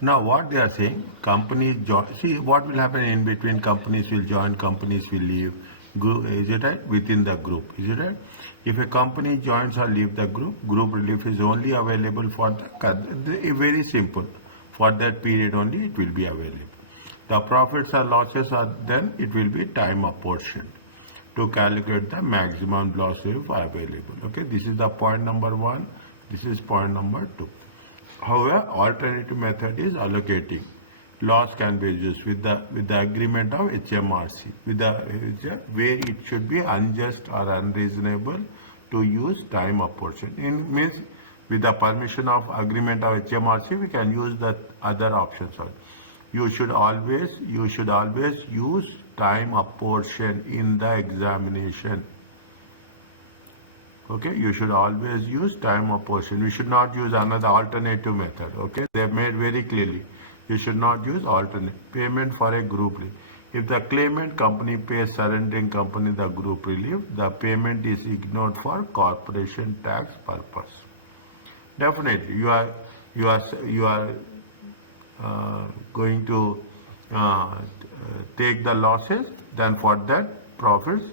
Now, what they are saying, companies join. See, what will happen in between? Companies will join, companies will leave. Is it right? Within the group, is it right? If a company joins or leave the group relief is only available for very simple. For that period only, it will be available. The profits or losses are then it will be time apportioned to calculate the maximum loss if available. Okay, this is the point number one. This is point number two. However, alternative method is allocating. Loss can be used with the agreement of HMRC, where it should be unjust or unreasonable to use time apportion. In means with the permission of agreement of HMRC, we can use the other options. You should always use time apportion in the examination. Okay, you should always use time apportion. We should not use another alternative method. Okay, they have made very clearly. You should not use alternate payment for a group relief. If the claimant company pays surrendering company the group relief, the payment is ignored for corporation tax purpose. Definitely, you are going to take the losses. Then for that profits,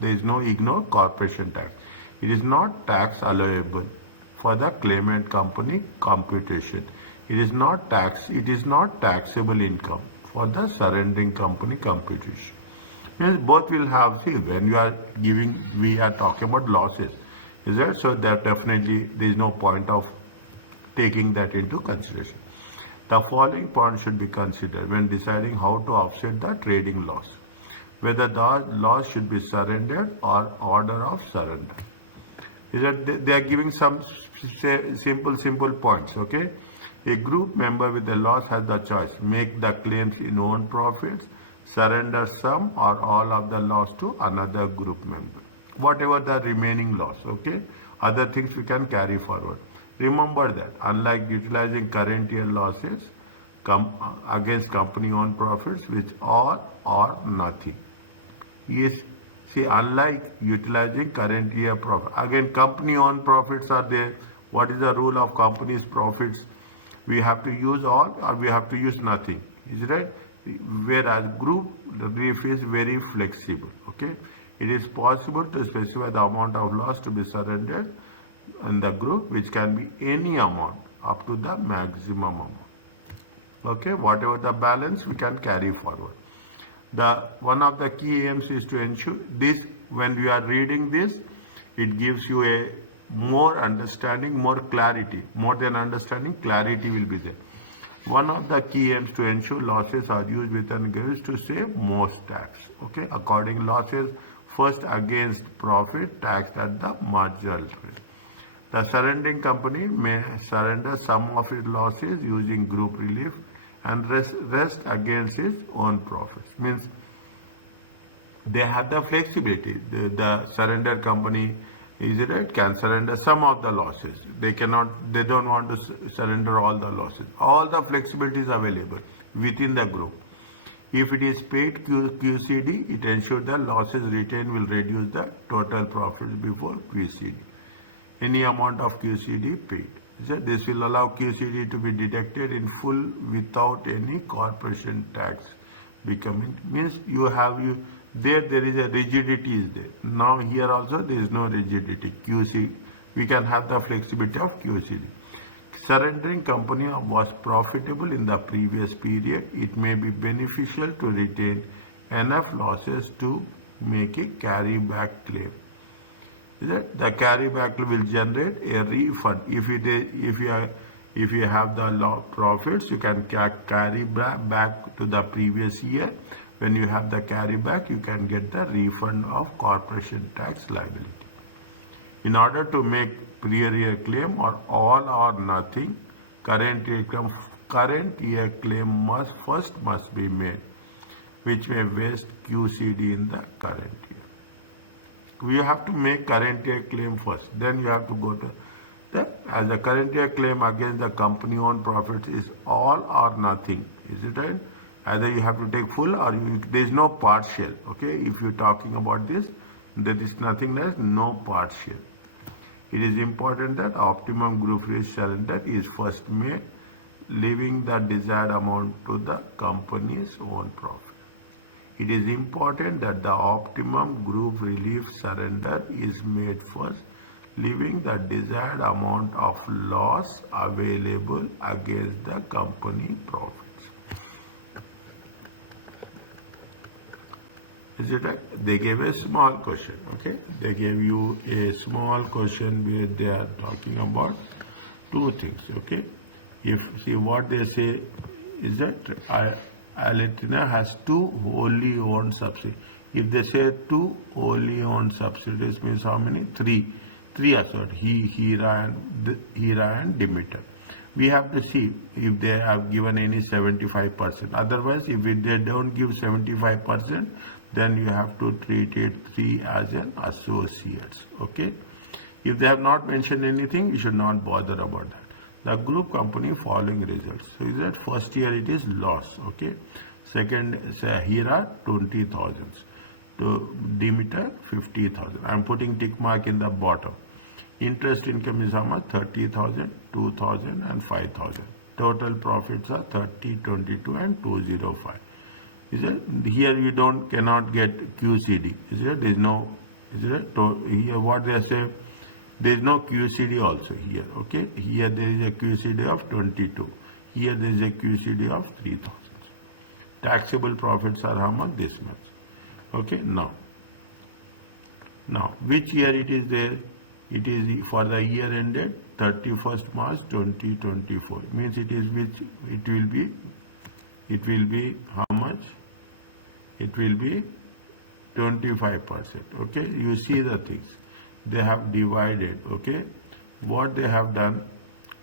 there is no ignore corporation tax. It is not tax allowable for the claimant company computation. It is not taxable income for the surrendering company computation. Means both will have, see, when you are giving, we are talking about losses. Is that so? That definitely there is no point of taking that into consideration. The following points should be considered when deciding how to offset the trading loss. Whether the loss should be surrendered or order of surrender. Is that they are giving some simple points. Okay, a group member with a loss has the choice: make the claims in own profits, surrender some or all of the loss to another group member, whatever the remaining loss. Okay, other things we can carry forward. Remember that unlike utilizing current year losses against company owned profits, which are or nothing. Yes. See, unlike utilizing current year profit, again company owned profits are there. What is the rule of company's profits? We have to use all or we have to use nothing. Is right? Whereas group relief is very flexible. Okay, it is possible to specify the amount of loss to be surrendered in the group, which can be any amount up to the maximum amount. Okay, whatever the balance we can carry forward. One of the key aims is to ensure this, when you are reading this, it gives you a more understanding, more clarity. More than understanding, clarity will be there. One of the key aims to ensure losses are used within groups to save most tax. Okay, according losses first against profit taxed at the marginal rate. The surrendering company may surrender some of its losses using group relief and rest against its own profits. Means they have the flexibility. The surrender company, is it right, can surrender some of the losses. They don't want to surrender all the losses. All the flexibility is available within the group. If it is paid QCD, it ensures the losses retained will reduce the total profits before QCD. Any amount of QCD paid. This will allow QCD to be deducted in full without any corporation tax becoming. Means there is a rigidity is there. Now here also there is no rigidity. QC, we can have the flexibility of QCD. Surrendering company was profitable in the previous period. It may be beneficial to retain enough losses to make a carryback claim. The carryback will generate a refund. If you have the profits, you can carry back to the previous year. When you have the carryback, you can get the refund of corporation tax liability. In order to make prior year claim or all or nothing, current year claim must be made, which may waste QCD in the current year. We have to make current year claim first. Then you have to go to as the current year claim against the company owned profits is all or nothing. Is it right? Either you have to take full or there is no partial. Okay, if you're talking about this, there is nothing less, no partial. It is important that optimum group risk surrender is first made. leaving the desired amount to the company's own profit. It is important that the optimum group relief surrender is made first, leaving the desired amount of loss available against the company profits. Is it right? They gave a small question, okay? They gave you a small question where they are talking about two things, okay? If see what they say is that Alatina has two wholly owned subsidiaries. If they say two wholly owned subsidiaries means how many? Three are sorted. Hera and Demeter. We have to see if they have given any 75%. Otherwise, if they don't give 75%, then you have to treat it 3 as an associates. Okay. If they have not mentioned anything, you should not bother about that. The group company following results. So is that first year it is loss. Okay. Second, say Hera 20,000. To Demeter 50,000. I am putting tick mark in the bottom. Interest income is how much? 30,000, 2,000 and 5,000. Total profits are 30, 22 and 205. Is it? Here you cannot get QCD. Is it? There is no. Is it? Here what they say? There is no QCD also here. Okay. Here there is a QCD of 22. Here there is a QCD of 3,000. Taxable profits are how much? This much. Okay. Now which year it is there? It is for the year ended 31st March 2024. Means it is which it will be how much? It will be 25%. Okay. You see the things. They have divided. Okay. What they have done,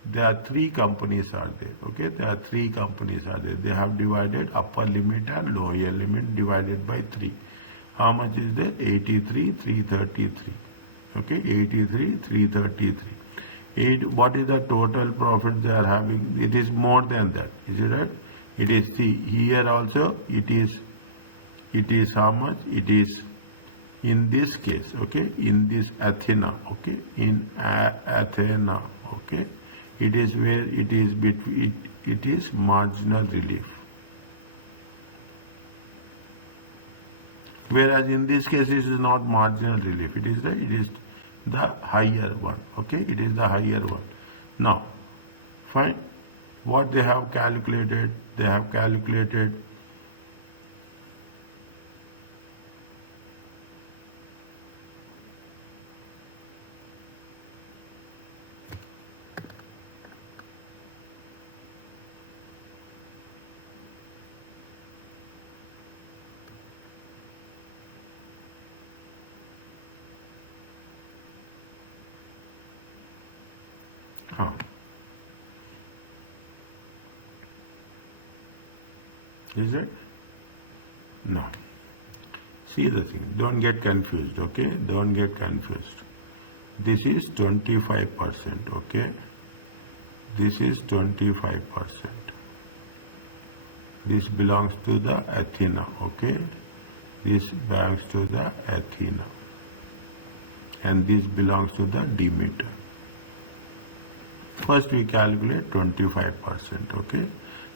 there are 3 companies are there. Okay. There are 3 companies are there. They have divided upper limit and lower limit divided by 3. How much is there? 83, 333. Okay. 83, 333. What is the total profit they are having? It is more than that. Is it right? It is, see, here also it is how much? It is in this case, okay, in this Athena, okay, in Athena, okay, it is where it is between, it is marginal relief. Whereas in this case it is not marginal relief, it is the higher one, okay, it is the higher one. Now, fine, what they have calculated, is it? No. See the thing. Don't get confused. Okay. Don't get confused. This is 25%. Okay. This is 25%. This belongs to the Athena. Okay. This belongs to the Athena. And this belongs to the Demeter. First we calculate 25%. Okay.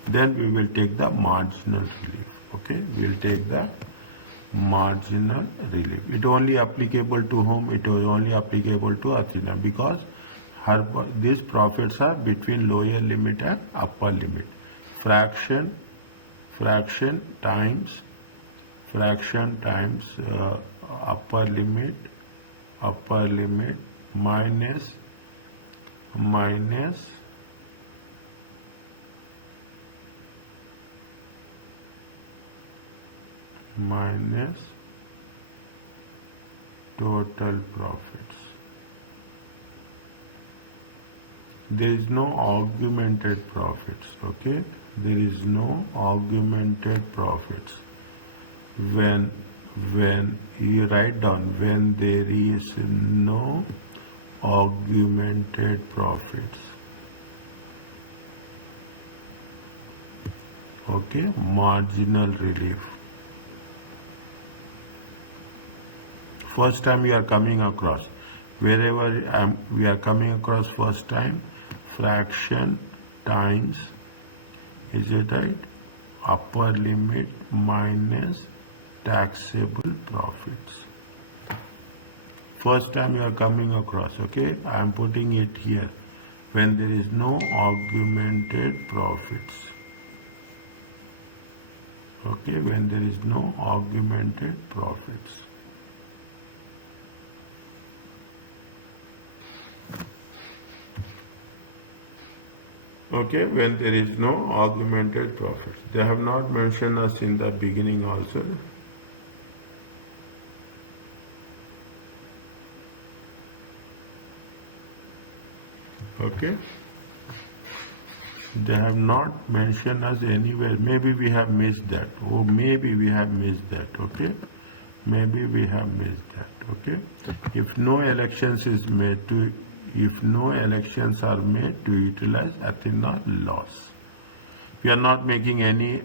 Then we will take the marginal relief. Okay, we will take the marginal relief. It only applicable to whom? It was only applicable to Athena because these profits are between lower limit and upper limit. Fraction times upper limit minus total profits. There is no augmented profits. Okay, there is no augmented profits. When you write down, when there is no augmented profits. Okay, marginal relief. First time we are coming across, wherever we are coming across first time, fraction times Is it right? Upper limit minus taxable profits. First time you are coming across, okay? I am putting it here. When there is no augmented profits. Okay, when there is no augmented profits. Okay, when there is no augmented profits. They have not mentioned us in the beginning also. Okay, they have not mentioned us anywhere. Maybe we have missed that. Oh, maybe we have missed that. Okay, maybe we have missed that. Okay, if no elections are made to utilize Athena loss, we are not making any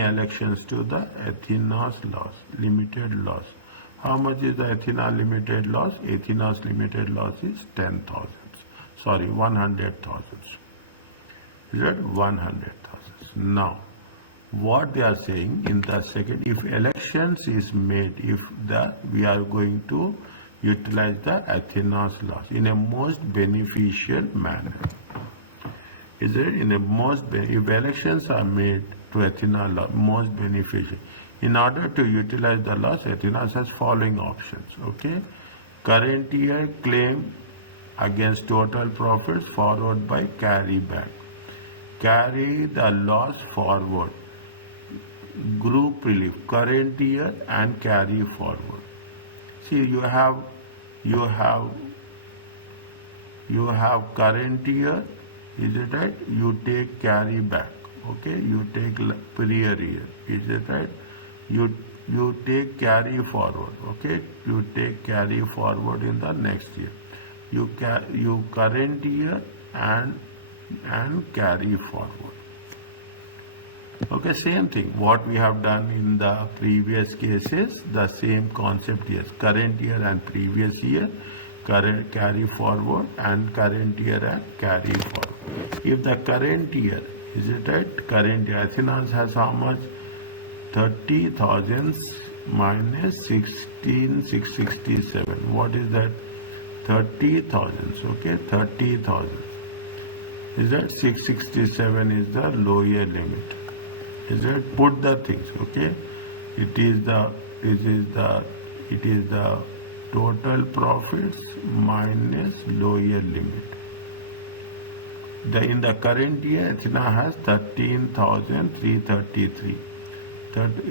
elections to the Athena's loss, limited loss. How much is the Athena limited loss? Athena's limited loss is 10,000. Sorry, 100,000. Is that 100,000? Now, what they are saying in the second, if elections is made, we are going to utilize the Athena's loss in a most beneficial manner. Is it in a if elections are made to Athena loss, most beneficial. In order to utilize the loss, Athena has following options. Okay, current year claim against total profits followed by carry back. Carry the loss forward. Group relief, current year and carry forward. See, you have current year, is it right? You take carry back. Okay, you take prior year, is it right? You take carry forward. Okay, you take carry forward in the next year. You current year and carry forward. Okay, same thing. What we have done in the previous cases, the same concept here. Current year and previous year, carry forward, and current year and carry forward. If the current year, is it right? Current year, Athena has how much? 30,000 minus 16,667. What is that? 30,000. Okay, 30,000. Is that 667 is the lower limit? Is it? Put the things. Okay, it is the total profits minus lower limit. In the current year, Athena has 13,333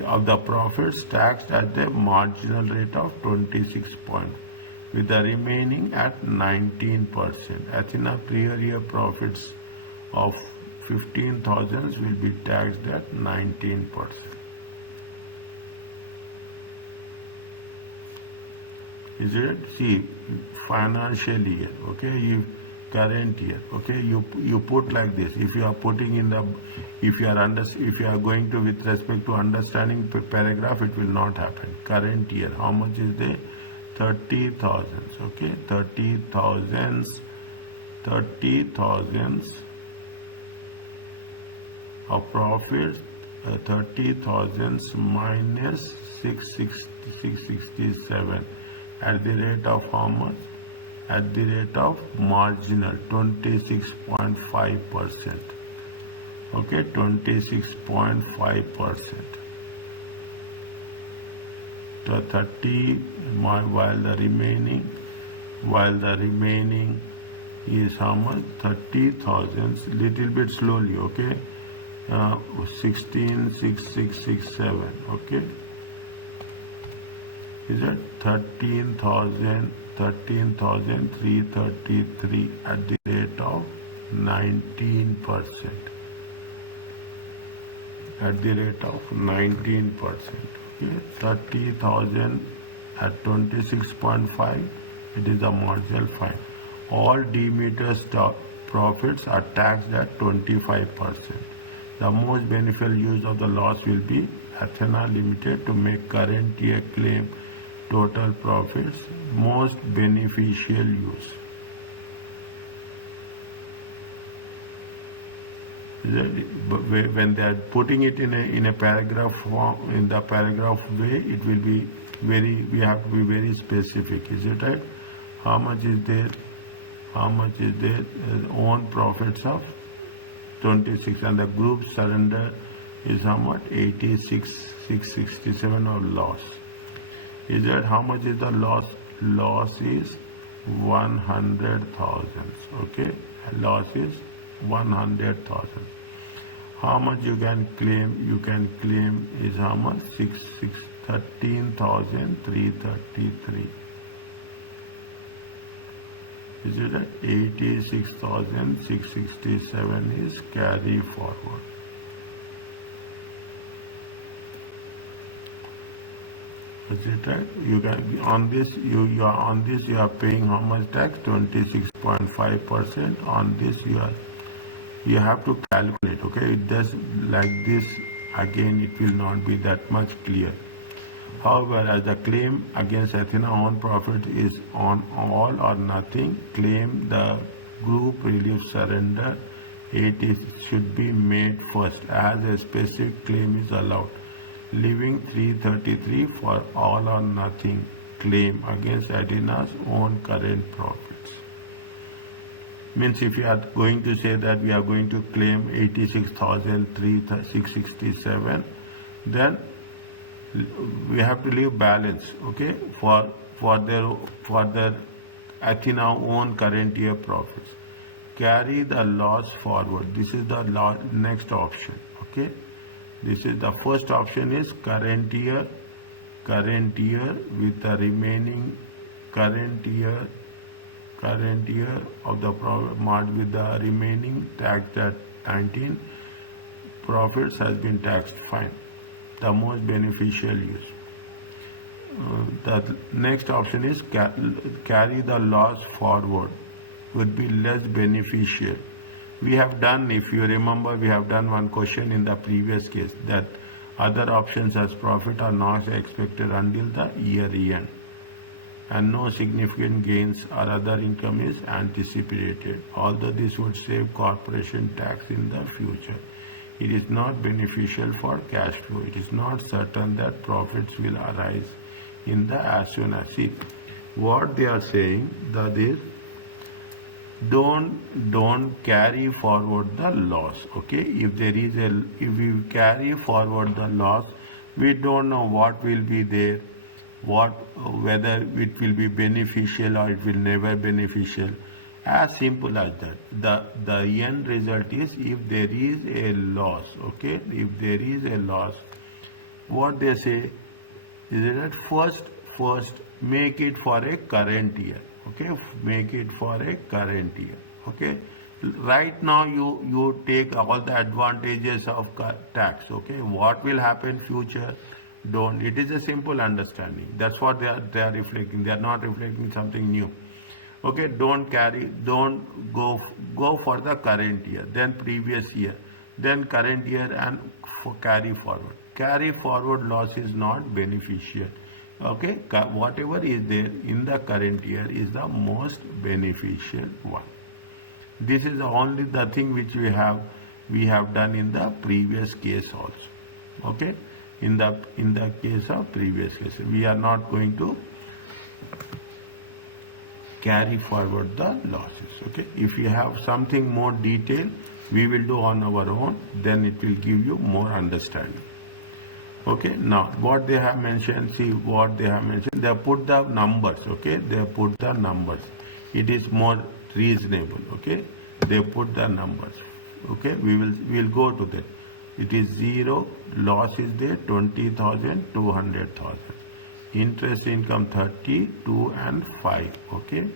of the profits taxed at the marginal rate of 26 points, with the remaining at 19%. Athena prior year profits of 15,000 will be taxed at 19%. Is it? See, financial year, okay, current year, okay, you put like this. If you are putting in the, if you are going to with respect to understanding paragraph, it will not happen. Current year, how much is there? 30,000. Okay, 30,000 of profits, 30,000 minus 667 at the rate of how much? At the rate of marginal 26.5%. Okay, 26.5%. So 30, while the remaining is how much? 30,000, little bit slowly. Okay, 16,667. Okay, is it 13,333 at the rate of 19%. At the rate of 19%. Okay, 30,000 at 26.5. It is the marginal fine. All demeter stock profits are taxed at 25%. The most beneficial use of the loss will be Athena Limited to make current year claim total profits most beneficial use. When they are putting it in a paragraph form, in the paragraph way, it will be we have to be very specific. Is it right? How much is there? How much is there? Own profits of 26, and the group surrender is how much? 86,667 of loss. Is that how much is the loss? Loss is 100,000. Okay, loss is 100,000. How much you can claim? You can claim is how much? 13,333. Is it right? 86,667 is carry forward. Is it right? You can on this you are on this you are paying how much tax? 26.5%. On this you have to calculate. Okay, it does like this. Again, it will not be that much clear. However, as the claim against Athena own profit is on all or nothing, claim the group relief surrender, should be made first as a specific claim is allowed, leaving 333 for all or nothing claim against Athena's own current profits. Means if you are going to say that we are going to claim 86,667, then we have to leave balance, okay, for their Athena own current year profits. Carry the loss forward. This is the next option. Okay, this is the first option is current year with the remaining current year of the profit with the remaining tax at 19 profits has been taxed. Fine. The most beneficial use. The next option is carry the loss forward, would be less beneficial. We have done, if you remember, we have done one question in the previous case that other options as profit are not expected until the year end, and no significant gains or other income is anticipated. Although this would save corporation tax in the future, it is not beneficial for cash flow. It is not certain that profits will arise in the as soon as. See, what they are saying that is, don't carry forward the loss. Okay, if we carry forward the loss, we don't know what will be there, whether it will be beneficial or it will never beneficial. As simple as that. The end result is if there is a loss, okay, if there is a loss, what they say is that first make it for a current year, okay, make it for a current year, okay. Right now you take all the advantages of tax, okay. What will happen future? Don't. It is a simple understanding. That's what they are reflecting. They are not reflecting something new. Okay, don't go for the current year, then previous year, then current year, and carry forward. Carry forward loss is not beneficial. Okay, whatever is there in the current year is the most beneficial one. This is only the thing which we have done in the previous case also. Okay, in the case of previous case, we are not going to carry forward the losses. Okay, if you have something more detail, we will do on our own, then it will give you more understanding. Okay, now what they have mentioned, see what they have mentioned, they have put the numbers. Okay, they have put the numbers, it is more reasonable. Okay, they put the numbers. Okay, we will go to that. It is 0, loss is there 20,000, 200,000. Interest income 30, 2 and 5. Okay,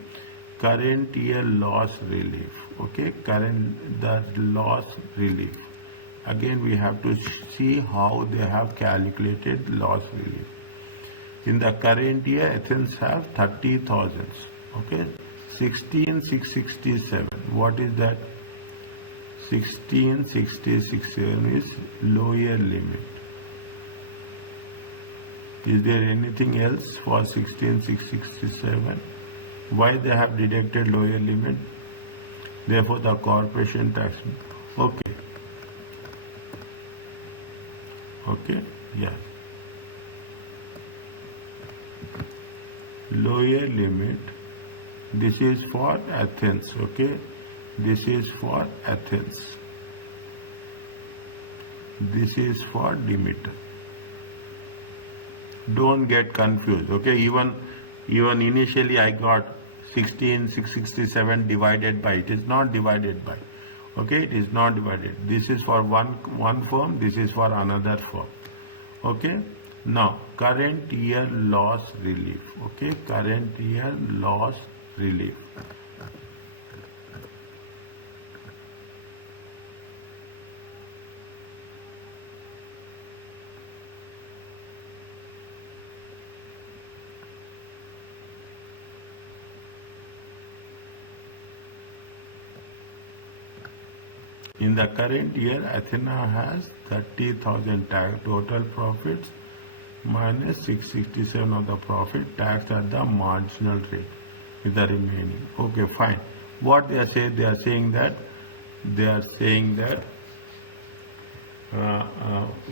current year loss relief. Okay, the loss relief. Again, we have to see how they have calculated loss relief. In the current year, Athens have 30,000. Okay, 16,667. What is that? 16,667 is lower limit. Is there anything else for 16,667? Why they have deducted lower limit? Therefore, the corporation tax. Okay. Okay, yeah. Lower limit, this is for Athens, okay? This is for Athens. This is for Demeter. Don't get confused, okay? Even initially I got 16,667 divided by, it is not divided by, okay? It is not divided. This is for one firm, this is for another firm, okay? Now, current year loss relief, okay? Current year loss relief. In the current year, Athena has 30,000 total profits minus 667 of the profit taxed at the marginal rate with the remaining. Okay, fine. What they are saying? They are saying that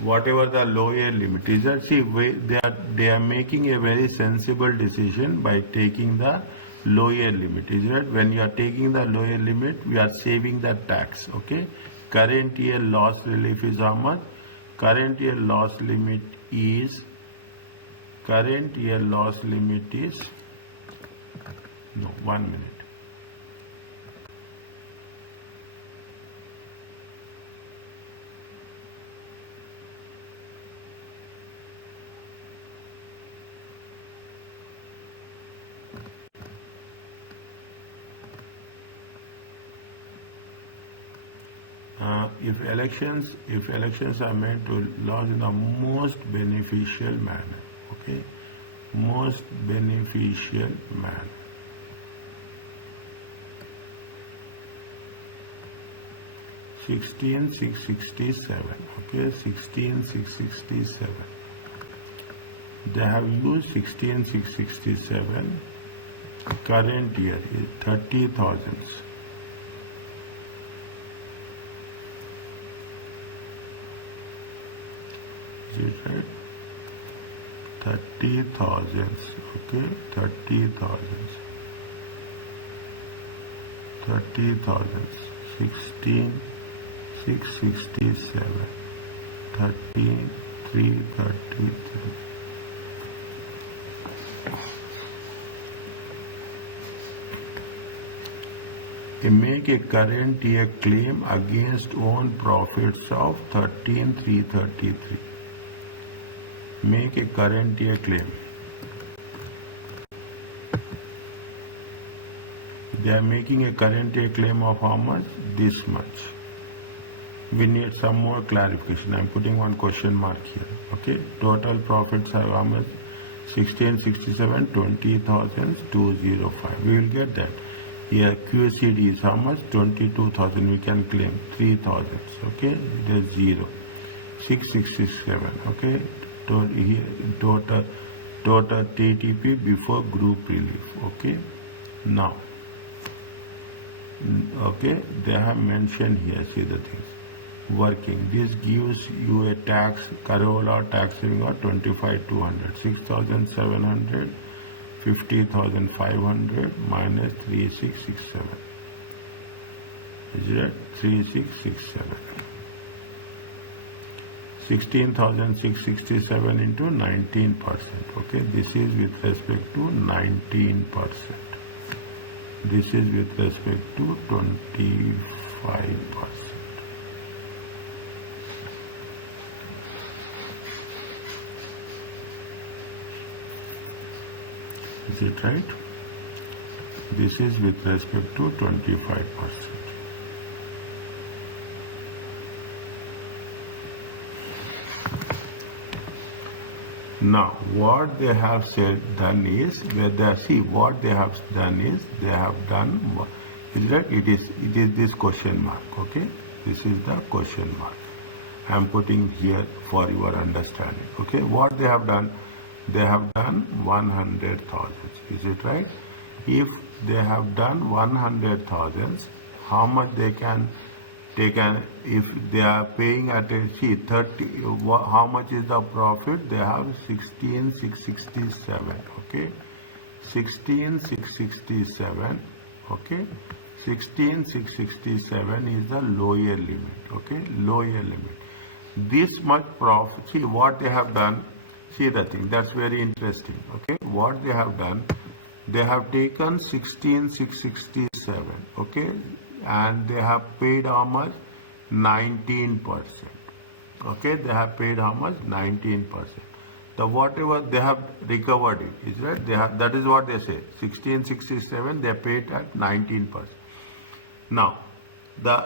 whatever the lower limit is, see, they are making a very sensible decision by taking the lower limit. Is right? When you are taking the lower limit, we are saving the tax. Okay. Current year loss relief is how much? Current year loss limit is no, 1 minute. If elections are made to laws in the most beneficial manner, okay, most beneficial manner. $16,667, okay, 16,667. They have used 16,667. Current year is 30,000. Is it right? 30,000, okay, 30,000. 16,667, 13,333. Make a current year claim against own profits of 13,333. Make a current year claim. They are making a current year claim of how much? This much. We need some more clarification. I am putting one question mark here. Okay. Total profits are how much? 1667, 20,205. We will get that. Here QCD is how much? 22,000. We can claim 3,000. Okay. It is 0. 667. Okay. Total TTP before group relief. Okay. Now, okay, they have mentioned here, see the things. Working. This gives you a tax, Carola tax saving of 25,200, 6,700, 50,500 minus 3,667. Is it 3,667? 16,667 into 19%. Okay, this is with respect to 19%. This is with respect to 25%. Is it right? This is with respect to 25%. Now, what they have done is, what they have done is, they have done, is that it is this question mark, okay? This is the question mark. I am putting here for your understanding, okay? What they have done 100,000, is it right? If they have done 100,000, how much they can taken, if they are paying at a, see, 30, how much is the profit? They have 16,667, okay? 16,667, okay? 16,667 is the lower limit, okay? Lower limit. This much profit, see what they have done, see the thing, that's very interesting, okay? What they have done, they have taken 16,667, okay? And they have paid how much? 19%. Okay, they have paid how much? 19%. The whatever they have recovered it, is right? They have, that is what they say. 1667, they paid at 19%. Now, the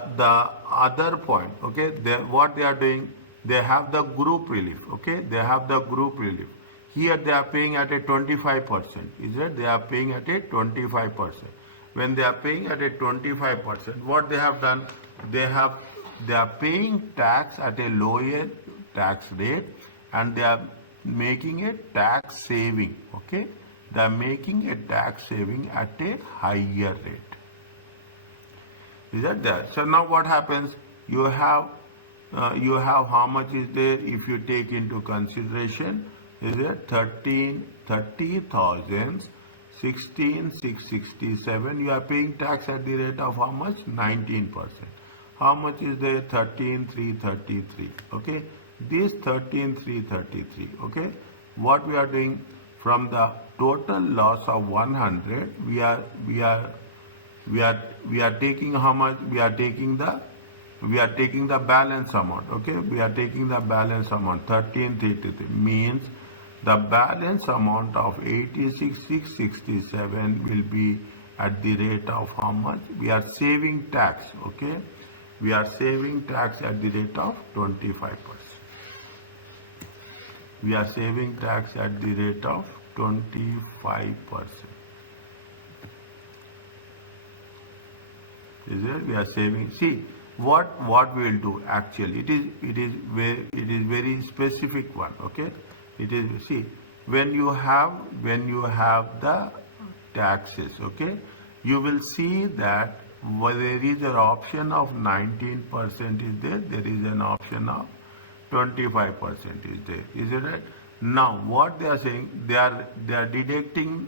other point, okay, what they are doing, they have the group relief, okay? They have the group relief. Here they are paying at a 25%, is it? They are paying at a 25%. When they are paying at a 25%, what they have done, they are paying tax at a lower tax rate, and they are making a tax saving, okay? They are making a tax saving at a higher rate. Is that there? So now what happens? You have how much is there if you take into consideration? Is it 30,000? 16,667, you are paying tax at the rate of how much? 19%. How much is there? 13,333. Okay, this 13,333. Okay, what we are doing, from the total loss of 100, we are taking how much? We are taking the balance amount. Okay, we are taking the balance amount. 13,333 means the balance amount of 86,667 will be at the rate of how much? We are saving tax, okay? We are saving tax at the rate of 25%. We are saving tax at the rate of 25%. Is it? We are saving. See, what we will do actually, it is very specific one, okay? It is, see, when you have the taxes, okay, you will see that there is an option of 19% is there, there is an option of 25% is there. Is it right? Now what they are saying, they are deducting,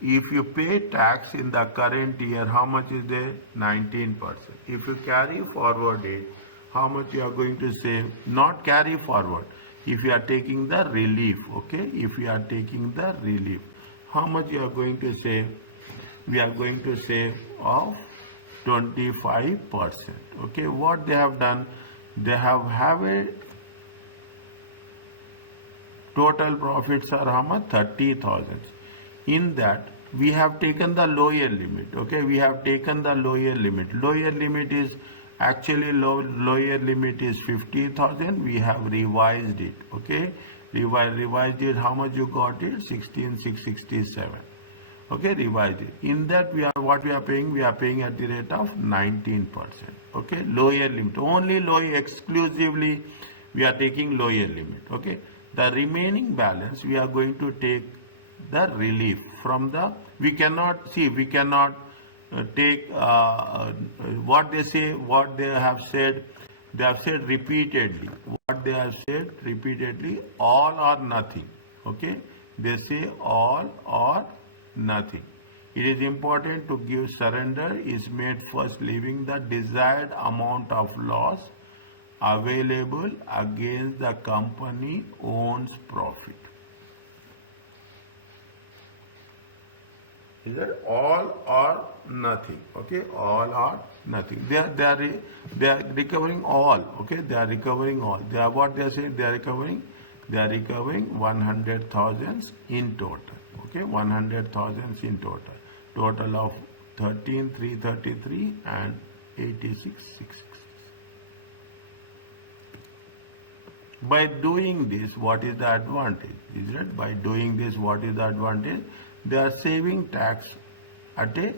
if you pay tax in the current year, how much is there? 19%. If you carry forward it, how much you are going to save? Not carry forward. If you are taking the relief, okay, if you are taking the relief, how much you are going to save? We are going to save of 25%. Okay, what they have done, they have a total profits are how much? 30,000. In that, we have taken the lower limit. Okay, we have taken the lower limit. Lower limit is actually lower limit is 50,000. We have revised it. Okay, revised it. How much you got it? 16,667. Okay, revised it. In that, we are what we are paying? We are paying at the rate of 19%. Okay, lower limit. Only lower, exclusively we are taking lower limit. Okay, the remaining balance we are going to take the relief from the. We cannot take what they say, what they have said. They have said repeatedly. What they have said repeatedly, all or nothing. Okay, they say all or nothing. It is important to give surrender is made first, leaving the desired amount of loss available against the company owns profit. Is that all or nothing? Okay, all or nothing. They are recovering all. Okay, they are recovering all. They are what they are saying. They are recovering 100,000 in total. Okay, 100,000 in total. Total of 13,333 and 86,666. By doing this, what is the advantage? Is it? By doing this, what is the advantage? They are saving tax at a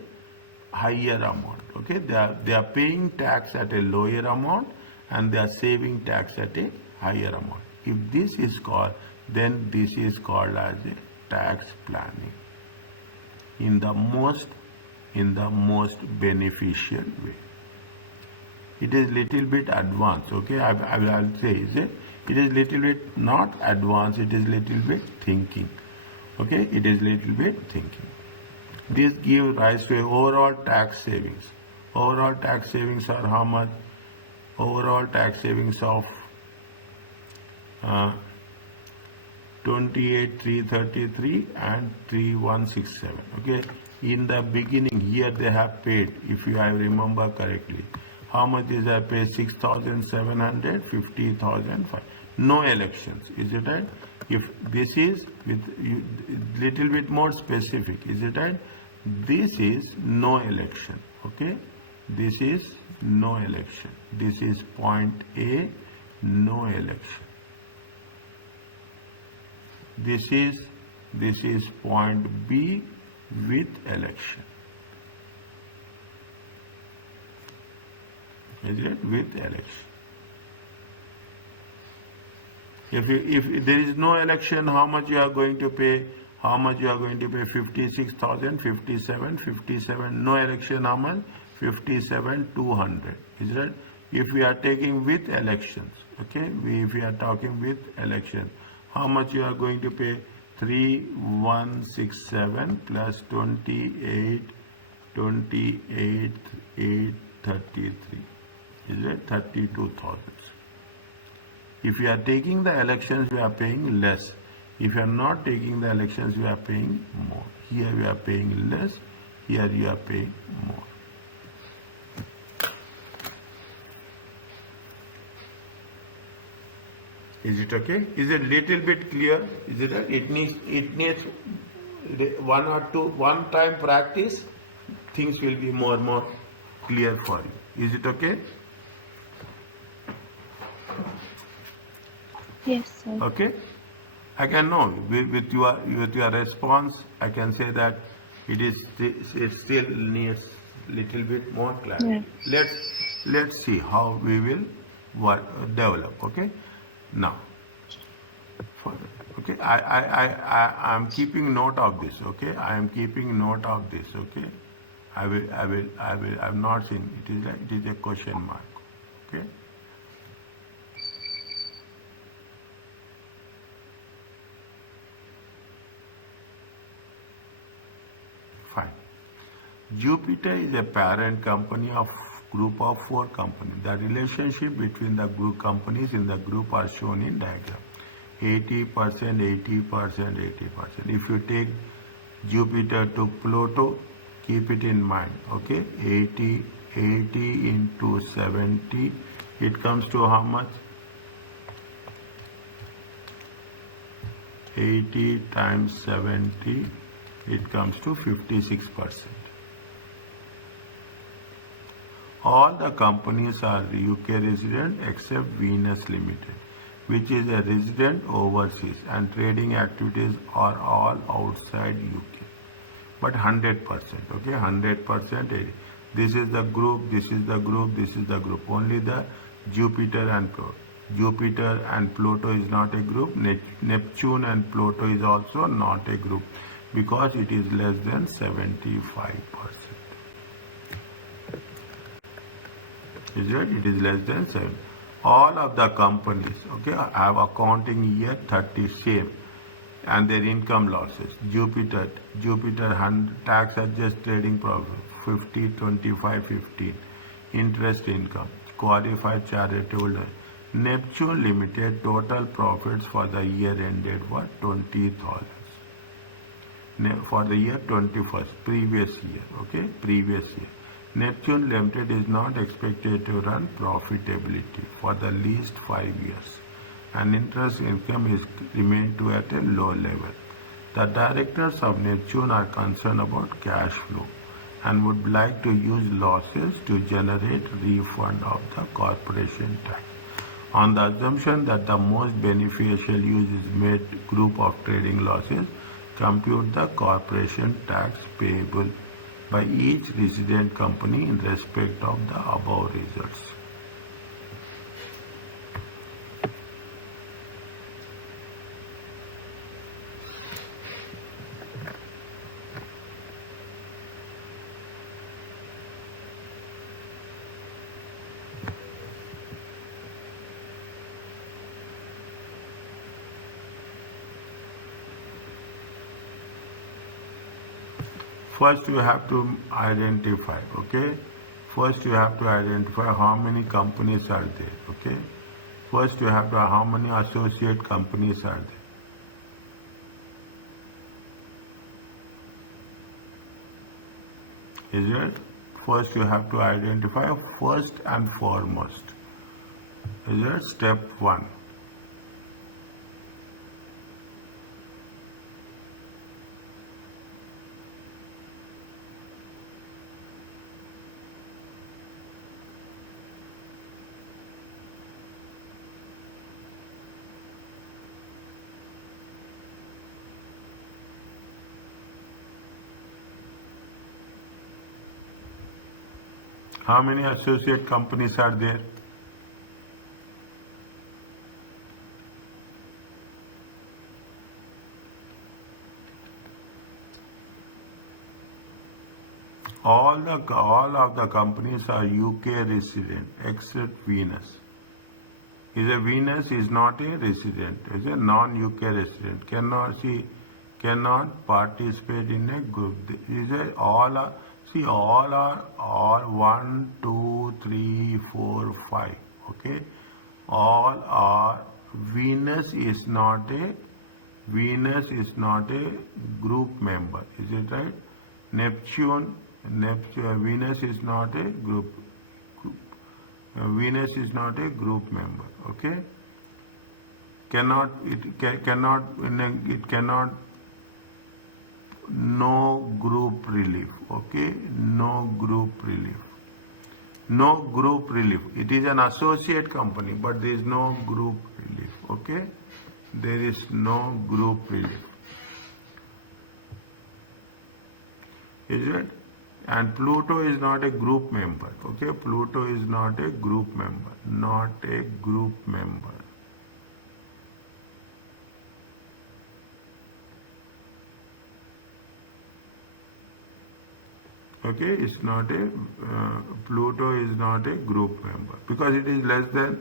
higher amount. Okay, they are paying tax at a lower amount, and they are saving tax at a higher amount. If this is called, then this is called as a tax planning in the most beneficial way. It is little bit advanced. Okay, I'll say it is little bit not advanced. It is little bit thinking. Okay, it is little bit thinking. This gives rise to a overall tax savings. Overall tax savings are how much? Overall tax savings of 28,333 and 3,167. Okay, in the beginning here they have paid, if I remember correctly, how much is I paid? 6,700, 50,005. No elections, is it right? If this is with little bit more specific, is it right? This is no election. Okay, this is no election. This is point A, no election. This is point B with election. Is it with election? If there is no election, how much you are going to pay? How much you are going to pay? 56,000, 57, 57. No election, how much? 57,200. Is that? If we are taking with elections, okay? If we are talking with election, how much you are going to pay? 3,167 plus 833. Is it 32,000? If you are taking the elections, we are paying less. If you are not taking the elections, we are paying more. Here we are paying less. Here you are paying more. Is it okay? Is it little bit clear? Is it? It needs one time practice. Things will be more clear for you. Is it okay? Yes, sir. Okay. I can know with your response. I can say that it still needs little bit more clarity. Yes. Let's see how we will develop. Okay. Now, okay, I'm keeping note of this. Okay, I am keeping note of this. Okay, I will. I'm not saying it is a question mark. Okay. Fine. Jupiter is a parent company of group of 4 companies. The relationship between the group companies in the group are shown in diagram. 80%, 80%, 80%. If you take Jupiter to Pluto, keep it in mind. Okay, 80 into 70, it comes to how much? 80 times 70, it comes to 56%. All the companies are UK resident except Venus Limited, which is a resident overseas, and trading activities are all outside UK. But 100%, okay, 100%. This is the group, this is the group, this is the group. Only the Jupiter and Pluto. Jupiter and Pluto is not a group. Neptune and Pluto is also not a group because it is less than 75%. Is it? It is less than 7. All of the companies, okay, have accounting year 30 same, and their income losses. Jupiter tax adjusted trading profit 50, 25, 15. Interest income, qualified charitable. Neptune Limited total profits for the year ended what? 20,000. For the year 21st, previous year, okay, previous year. Neptune Limited is not expected to run profitability for the least 5 years, and interest income is remained to at a low level. The directors of Neptune are concerned about cash flow and would like to use losses to generate refund of the corporation tax. On the assumption that the most beneficial use is made group of trading losses, compute the corporation tax payable by each resident company in respect of the above results. First you have to identify, okay? First you have to identify how many companies are there, okay? First you have to, how many associate companies are there? Is it? First you have to identify first and foremost. Is it? Step 1. How many associate companies are there? All of the companies are UK resident except Venus. Is a Venus is not a resident, is a non-UK resident. Cannot participate in a group. Is a all are, see all are 1, 2, 3, 4, 5. Okay, all are. Venus is not a group member. Is it right? Neptune, Venus is not a group. Venus is not a group member. Okay. It cannot no group relief. Okay. No group relief. No group relief. It is an associate company, but there is no group relief. Okay. There is no group relief. Is it? And Pluto is not a group member. Okay, Pluto is not a group member. Not a group member. Okay, it's not a Pluto is not a group member because it is less than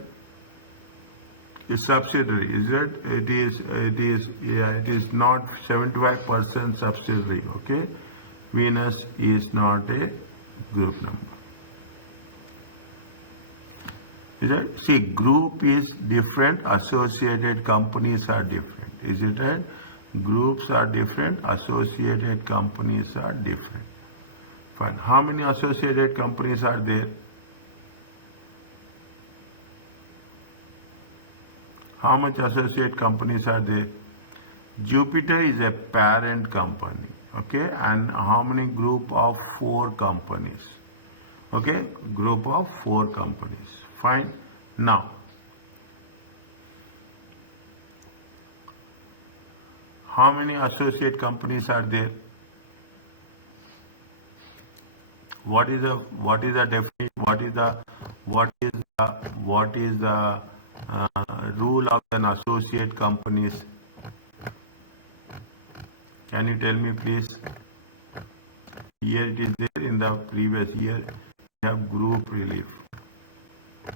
a subsidiary. Is it? It is not 75% subsidiary. Okay. Venus is not a group number. Is it? See, group is different, associated companies are different. Is it right? Groups are different, associated companies are different. Fine. How many associated companies are there? How much associate companies are there? Jupiter is a parent company. Okay, and how many group of 4 companies? Okay, group of 4 companies. Fine. Now, how many associate companies are there? What is the definition? What is the rule of an associate companies? Can you tell me please? Here it is there in the previous year. We have group relief.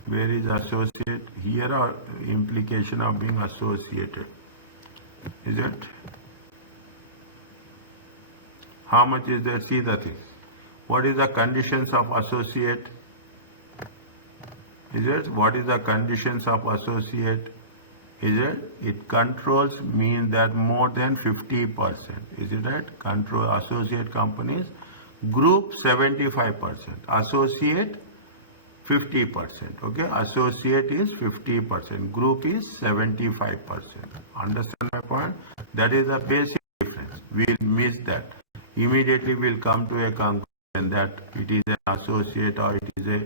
Where is associate? Here are implication of being associated. Is it? How much is there? See the thing. What is the conditions of associate? Is it? What is the conditions of associate? Is it? It controls means that more than 50%. Is it right? Control associate companies. Group 75%. Associate 50%. Okay? Associate is 50%. Group is 75%. Understand my point? That is the basic difference. We'll miss that. Immediately we'll come to a conclusion that it is an associate or it is a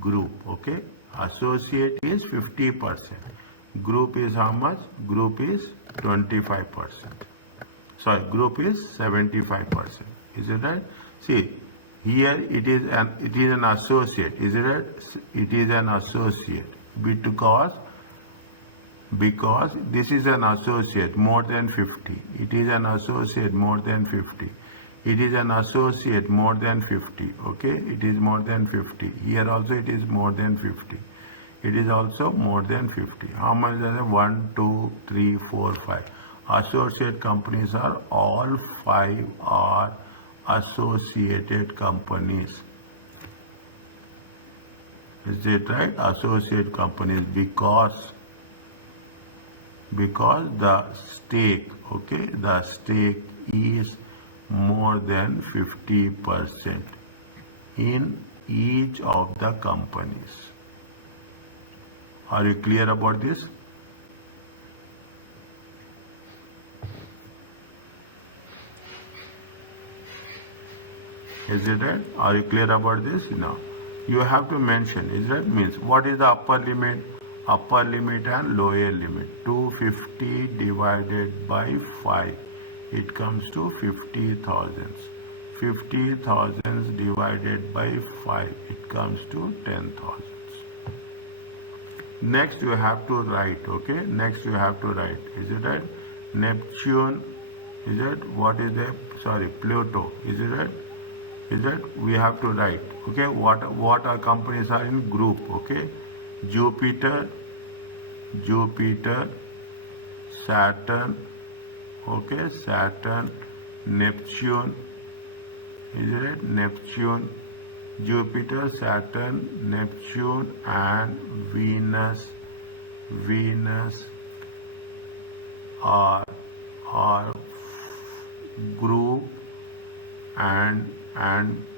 group. Okay? Associate is 50%. Group is how much? Group is 25%. Sorry, group is 75%. Is it right? See, here it is an associate. Is it right? It is an associate because this is an associate more than 50. It is an associate more than 50. It is an associate more than 50. Okay, it is more than 50. Here also it is more than 50. It is also more than 50. How much is it? 1, 2, 3, 4, 5. Associate companies are all 5 are associated companies. Is it right? Associate companies, because the stake, okay, the stake is more than 50% in each of the companies. Are you clear about this? Is it right? Are you clear about this? Now, you have to mention, is that means what is the upper limit? Upper limit and lower limit. 250 divided by 5. It comes to 50,000. 50,000 divided by 5. It comes to 10,000. Next you have to write, okay? Next you have to write. Is it right? Neptune, is it? What is the, sorry, Pluto, is it right? Is that we have to write, okay? What our companies are in group, okay? Jupiter, Saturn, okay? Saturn, Neptune, is it right? Neptune, Jupiter, Saturn, Neptune, and Venus. Venus are group and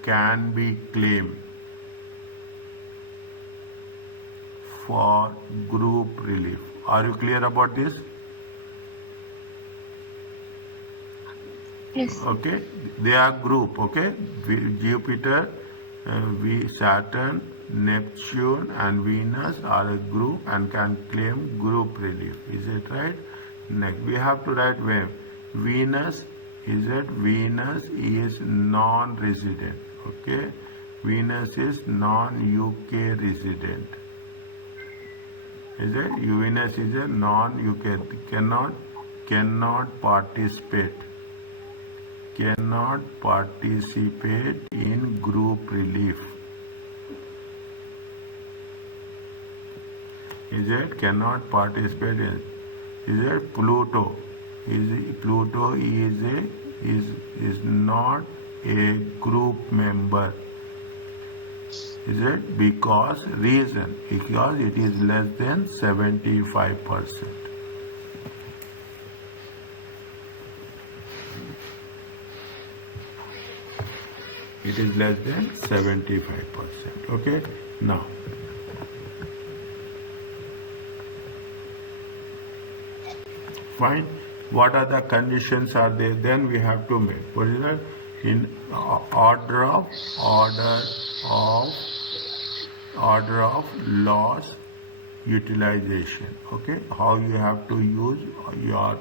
can be claimed for group relief. Are you clear about this? Yes. Okay, they are group, okay? Jupiter, Saturn, Neptune and Venus are a group and can claim group relief. Is it right? Next, we have to write where Venus, is it? Venus is non-resident, okay? Venus is non-UK resident. Is it? Venus is a non-UK, cannot participate in group relief. Is it? Cannot participate in. Is it? Pluto is not a group member. Is it? Because it is less than 75%. It is less than 75%. Okay. Now, fine. What are the conditions are there? Then we have to make. What is that? In order of loss utilization. Okay. How you have to use your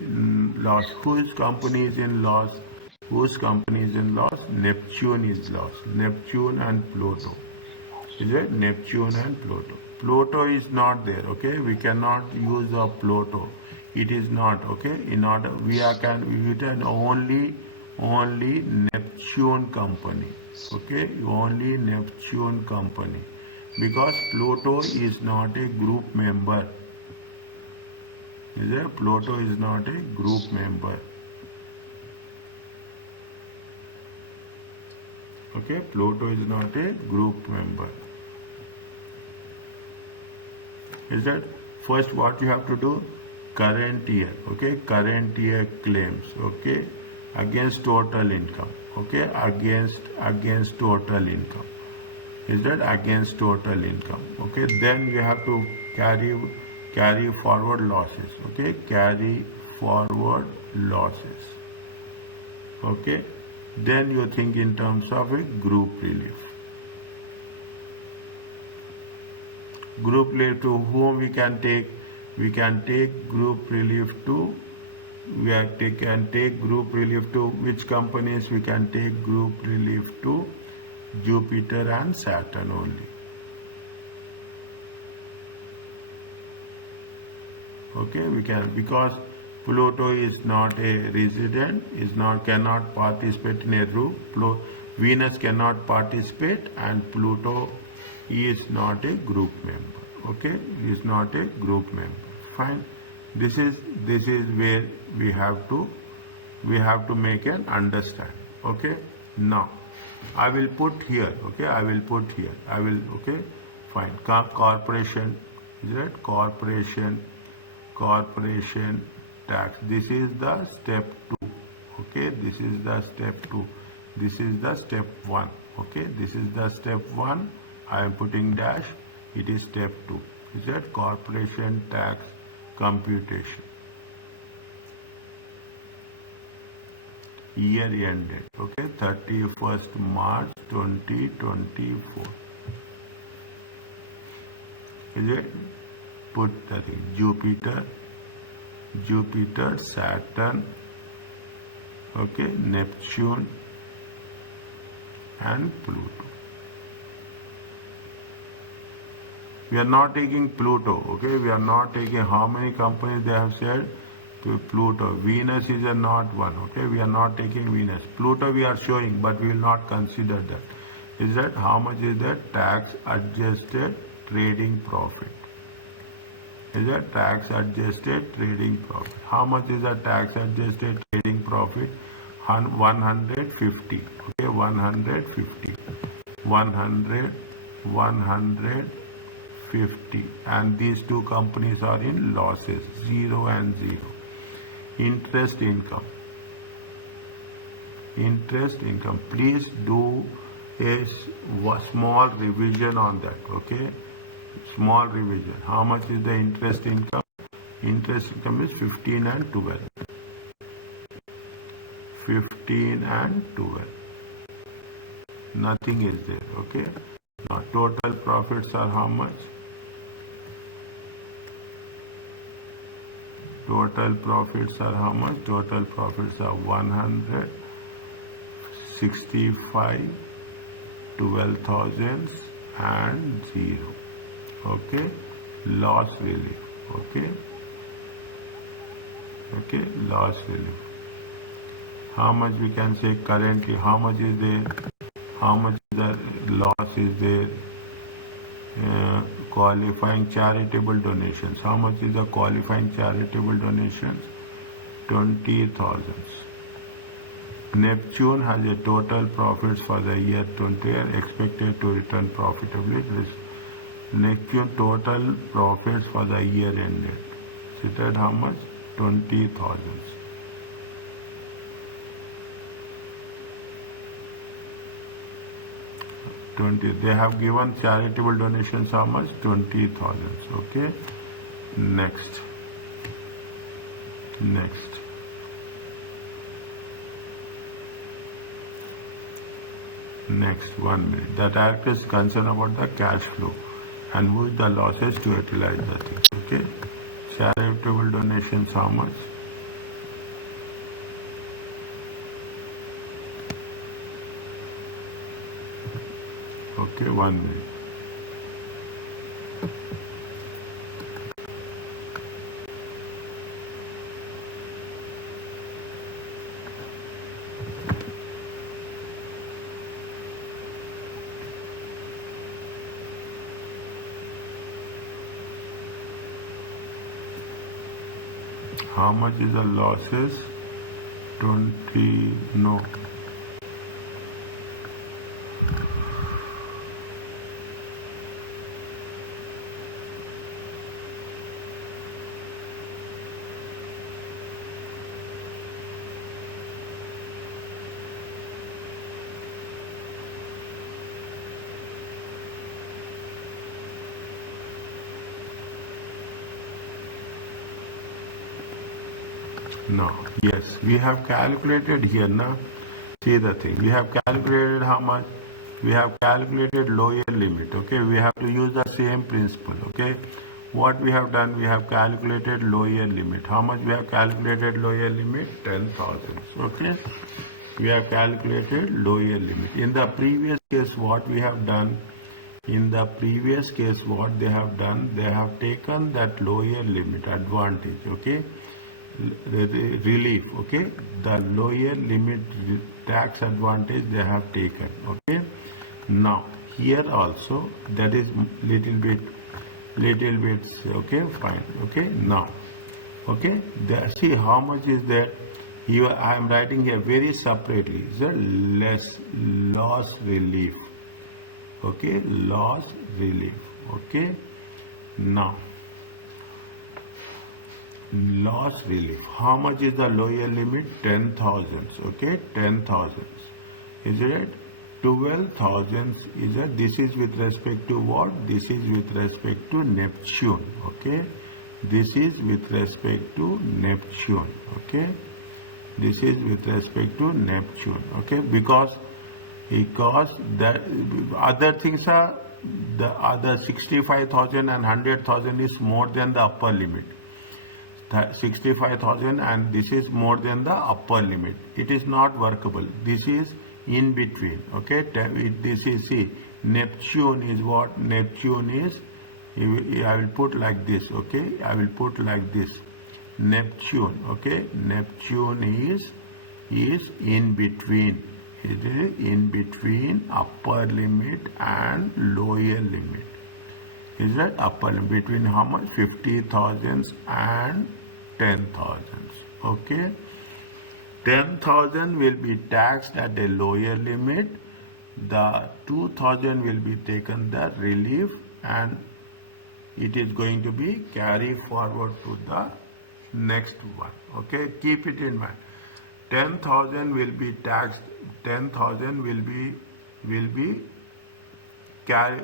loss. Whose company is in loss? Whose company is in loss? Neptune is loss. Neptune and Pluto. Is it? Neptune and Pluto. Pluto is not there. Okay. We cannot use a Pluto. It is not, okay. In order we can only Neptune company, okay, only Neptune company, because Pluto is not a group member. Is it? Pluto is not a group member. Okay, Pluto is not a group member. Is that? First, what you have to do? Current year, okay, current year claims, okay, against total income, okay, against total income. Is that? Against total income, okay. Then you have to carry forward losses, okay, carry forward losses, okay. Then you think in terms of a group relief. Group relief to whom we can take? We can take group relief to, can take group relief to which companies? We can take group relief to Jupiter and Saturn only. Okay, we can, because Pluto is not a resident, cannot participate in a group. Venus cannot participate, and Pluto is not a group member. Okay, is not a group member. Fine. This is where we have to make an understand. Okay, now I will put here. Okay, I will put here. I will, okay, fine. Corporation, is it? Corporation tax. This is the step 2. Okay, this is the step 2. This is the step 1. Okay, this is the step 1. I am putting dash. It is step 2. Is that corporation tax computation? Year ended. Okay, 31st March 2024. Is it? Put the thing. Jupiter, Saturn, okay, Neptune and Pluto. We are not taking Pluto, okay? We are not taking how many companies they have said to Pluto. Venus is a not one, okay? We are not taking Venus. Pluto we are showing, but we will not consider that. Is that how much is that tax adjusted trading profit? Is that tax adjusted trading profit? How much is the tax adjusted trading profit? 150. Okay, 150. 150. And these two companies are in losses, 0 and 0. Interest income. Please do a small revision on that. Okay, small revision. How much is the interest income? Interest income is 15 and 12. 15 and 12. Nothing is there. Okay. Now total profits are how much? Total profits are how much? Total profits are 165, 12,000 and 0. Okay, loss relief. Okay, loss relief. How much we can say currently? How much is there? How much the loss is there? Qualifying charitable donations. How much is the qualifying charitable donations? 20,000. Neptune has a total profits for the year 20 expected to return profitably. Neptune total profits for the year ended. Stated how much? 20,000. 20. They have given charitable donations how much? 20,000. Okay. Next. 1 minute. The director is concerned about the cash flow and with the losses to utilize the thing. Okay. Charitable donations how much? Okay, 1 minute. How much is the losses? 20, no. No, yes, we have calculated here now. See the thing, we have calculated how much? We have calculated lower limit. Okay, we have to use the same principle. Okay, what we have done, we have calculated lower limit. How much we have calculated lower limit? 10,000. Okay, we have calculated lower limit. In the previous case, what we have done? In the previous case, what they have done, they have taken that lower limit advantage. Okay, relief. Okay, the lower limit tax advantage they have taken. Okay, now here also that is little bit okay, fine. Okay, now okay, there, see how much is there? Here I am writing here very separately. Is a loss relief. Okay, loss relief. Okay, now loss relief. How much is the lower limit? 10,000. Okay, 10,000. Is it 12,000? Is it? This is with respect to what? This is with respect to Neptune. Okay, this is with respect to Neptune. Okay, this is with respect to Neptune. Okay, because the other things are, the other 65,000 and 100,000 is more than the upper limit. 65,000 and this is more than the upper limit. It is not workable. This is in between. Okay, this is, see, Neptune is what? Neptune is, I will put like this. Okay, I will put like this. Neptune. Okay, Neptune is in between. It is in between upper limit and lower limit. Is that upper limit between how much? 50,000 and 10,000. Okay, 10,000 will be taxed at a lower limit. The 2,000 will be taken the relief, and it is going to be carried forward to the next one. Okay, keep it in mind. 10,000 will be taxed. 10,000 will be relieved. Okay,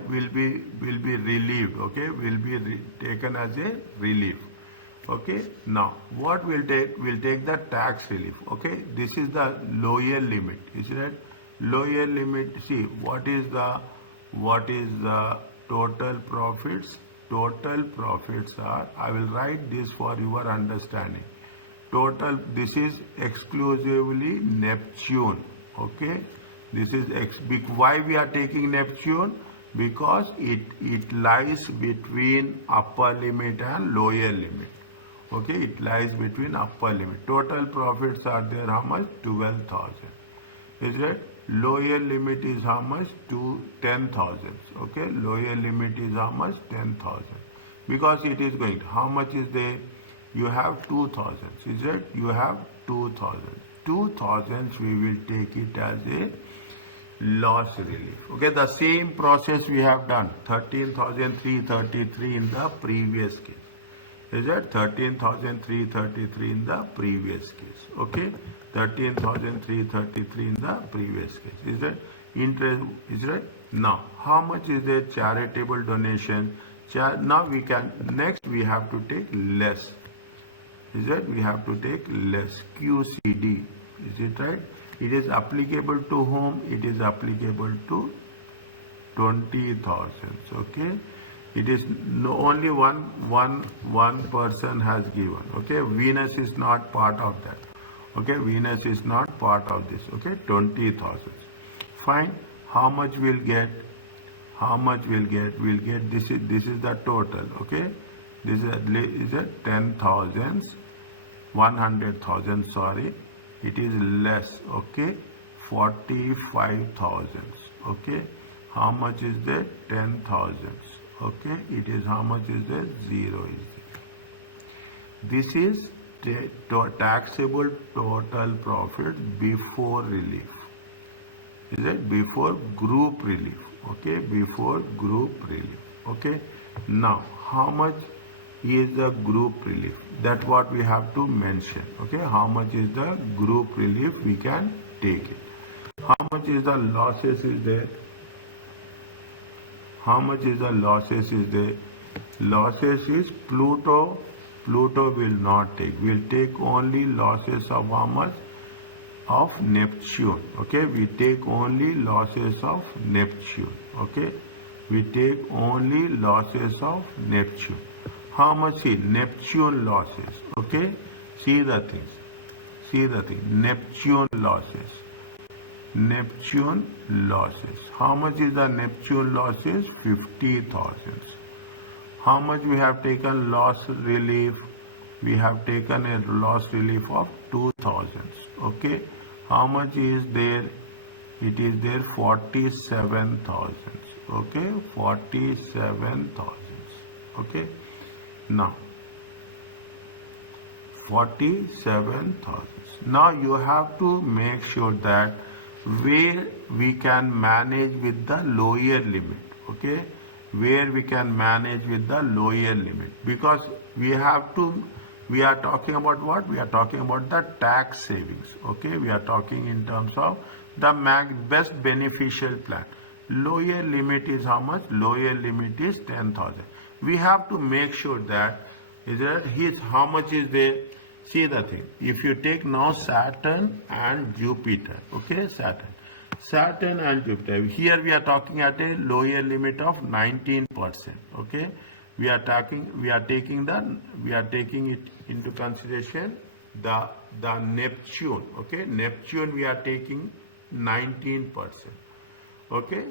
will be taken as a relief. Okay, now what will take? Will take the tax relief. Okay, this is the lower limit. Is that lower limit? See, what is the total profits? Total profits are, I will write this for your understanding. Total, this is exclusively Neptune. Okay, this is why we are taking Neptune? Because it lies between upper limit and lower limit. Okay, it lies between upper limit. Total profits are there how much? 12,000. Is that? Lower limit is how much? 10,000. Okay, lower limit is how much? 10,000. Because it is going, how much is there? You have 2,000. Is that? You have 2,000. 2,000 we will take it as a loss relief. Okay, the same process we have done. 13,333 in the previous case. Is that 13,333 in the previous case? Okay, 13,333 in the previous case. Is that interest? Is that? Now, how much is the charitable donation? Now we can, next we have to take less. Is that? We have to take less. QCD. Is it right? It is applicable to whom? It is applicable to 20,000. Okay. It is only one person has given. Okay, Venus is not part of that. Okay, Venus is not part of this. Okay, 20,000. Fine. How much we'll get? How much we'll get? We'll get, this is the total. Okay, this is a 10,000, 100,000. Sorry, it is less. Okay, 45,000. Okay, how much is there? 10,000. Okay, it is how much is there? 0 is there. This is taxable total profit before relief. Is it? Before group relief. Okay, before group relief. Okay, now how much is the group relief? That's what we have to mention. Okay, how much is the group relief? We can take it. How much is the losses is there? How much is the losses is there? Losses is Pluto. Pluto will not take. We'll take only losses of how much? Of Neptune. Okay, we take only losses of Neptune. Okay, we take only losses of Neptune. How much is Neptune losses? Okay, see the things. See the thing. Neptune losses. Neptune losses. How much is the Neptune losses? 50,000. How much we have taken loss relief? We have taken a loss relief of 2,000. Okay. How much is there? It is there 47,000. Okay. 47,000. Okay. Now, 47,000. Now you have to make sure that where we can manage with the lower limit, okay, where we can manage with the lower limit, because we are talking about what? We are talking about the tax savings, okay, we are talking in terms of the best beneficial plan. Lower limit is how much? Lower limit is 10,000. We have to make sure that how much is there. See the thing, if you take now Saturn and Jupiter, okay, Saturn and Jupiter, here we are talking at a lower limit of 19%, okay, we are taking it into consideration the Neptune, okay, Neptune we are taking 19%, okay.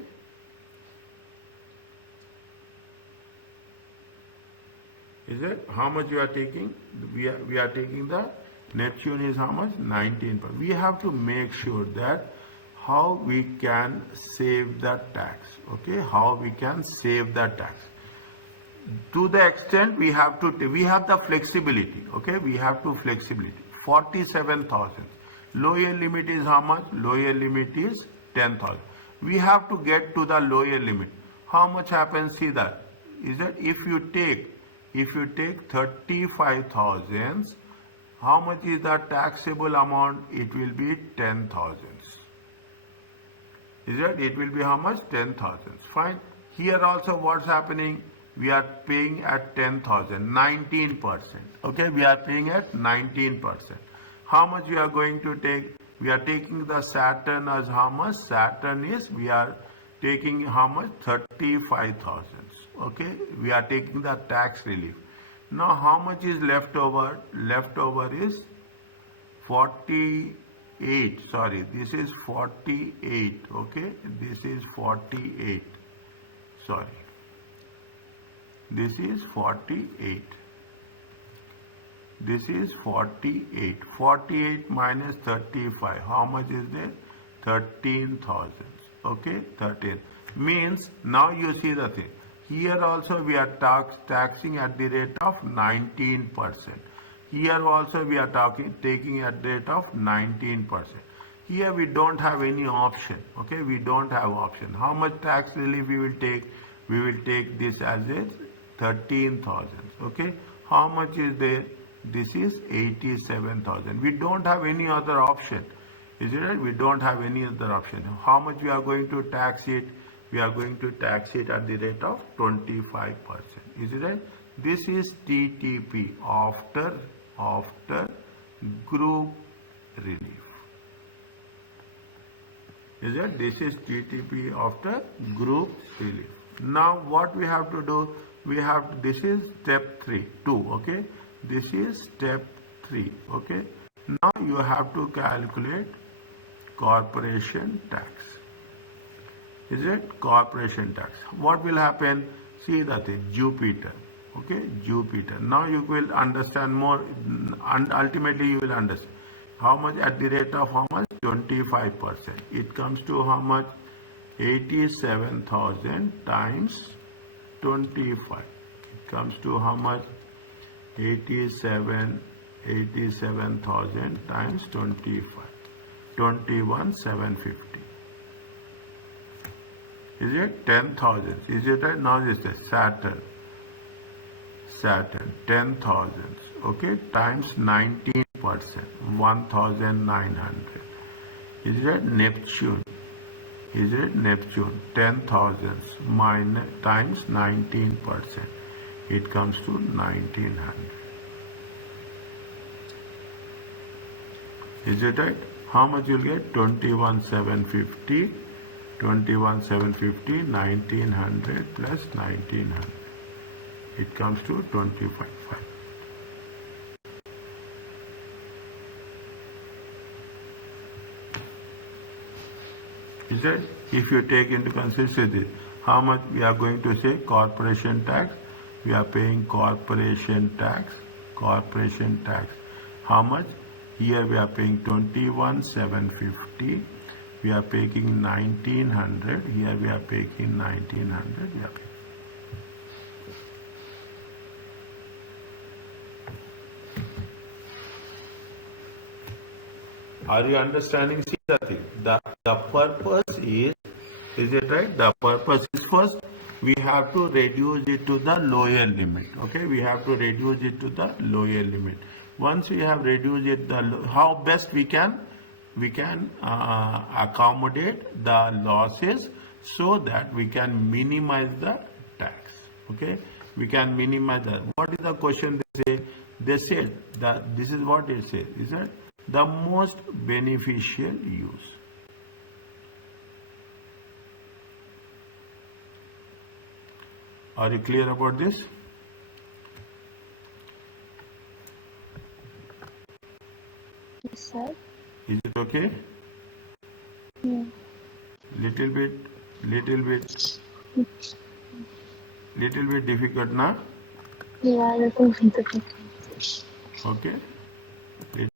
Is it how much you are taking? We are taking the Neptune is how much? 19%. We have to make sure that how we can save the tax. Okay, how we can save the tax. To the extent we have the flexibility. Okay, we have to flexibility. 47,000. Lower limit is how much? Lower limit is 10,000. We have to get to the lower limit. How much happens? See that. Is that if you take 35,000, how much is the taxable amount? It will be 10,000. Is it? It will be how much? 10,000. Fine. Here also what's happening? We are paying at 10,000, 19%. Okay, we are paying at 19%. How much we are going to take? We are taking the Saturn as how much? Saturn is, we are taking how much? 35,000. Okay, we are taking the tax relief. Now how much is left over? Left over is 48. Sorry, this is 48. Okay, this is 48. Sorry, this is 48. This is 48. 48 minus 35. How much is there? 13,000. Okay, 13. Means now you see the thing. Here also we are taxing at the rate of 19%. Here also we are taking at the rate of 19%. Here we don't have any option. Okay, we don't have option. How much tax relief we will take? We will take this as a 13,000. Okay, how much is there? This is 87,000. We don't have any other option. Is it right? We don't have any other option. How much we are going to tax it? We are going to tax it at the rate of 25%. Is it right? This is TTP after group relief. Is it? This is TTP after group relief. Now what we have to do? This is step 2. Okay. This is step 3. Okay. Now you have to calculate corporation tax. Is it? Corporation tax. What will happen? See that is Jupiter. Okay, Jupiter. Now you will understand more, and ultimately you will understand how much at the rate of how much? 25%. It comes to how much? 87,000 times 25. It comes to how much? 87,000 times 25. 21,750. Is it? 10,000. Is it right? Now this is Saturn. 10,000. Okay, times 19%. 1,900. Is it Neptune? Is it Neptune? 10,000 times 19%. It comes to 1,900. Is it right? How much you'll get? 21,750. 21,750, 1,900 plus 1,900. It comes to 25,500. Is that? If you take into consideration how much we are going to say corporation tax, we are paying corporation tax. How much? Here we are paying 21,750. We are paying 1,900. Here we are paying 1,900. We are paying. Are you understanding? See the thing. The purpose is it right? The purpose is first we have to reduce it to the lower limit. Okay, we have to reduce it to the lower limit. Once we have reduced it, how best we can accommodate the losses so that we can minimize the tax. Okay, we can minimize that. What is the question they say? They said that this is what it says. Is that the most beneficial use? Are you clear about this? Yes, sir. Is it okay? Yeah. Little bit difficult, na? Yeah, that was difficult. Okay.